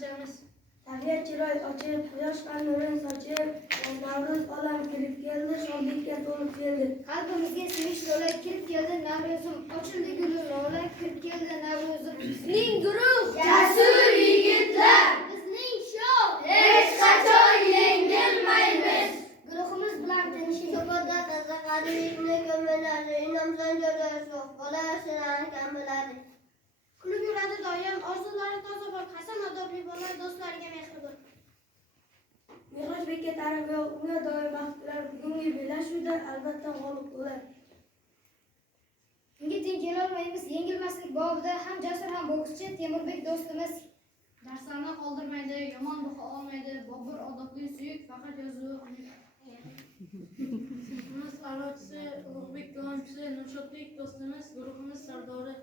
qanchamiz? Tabiat chiroy ochib, quyosh nurin sochib, Navruz olam kirib keldi, shodlikka to'lib keldi. Qalbimizga sevinch to'la kirib keldi Navruzim, ochildi guli lola kirib keldi Navruzim. Bizning guruh Jasur yigitlar, bizning shoh hech qachon yengilmaymiz. guruhimiz bilan tinchlik To'polda qiziqadi, yigitni ko'miladi, inomson jo'rasi, bola sinani kam biladi. kulib yuradi doim, orzulari toza bo'l, qasan odobli bo'lar, do'stlariga mehribon. Mehrojbekka taraf yo'q, unga doim baxt tilar. Bugungi bellashuvda albatta g'olib bo'lar. Unga teng kelolmaymiz, yengilmaslik bobida ham jasur ham bokschi Temurbek do'stimiz. Darslarni qoldirmaydi, yomon baho olmaydi. Bobur odobli suyuk, faqat yozuvi sinfimiz a'lochisi, Ulug'bek guvohchisi, Nurshotbek do'stimiz, guruhimiz sardori.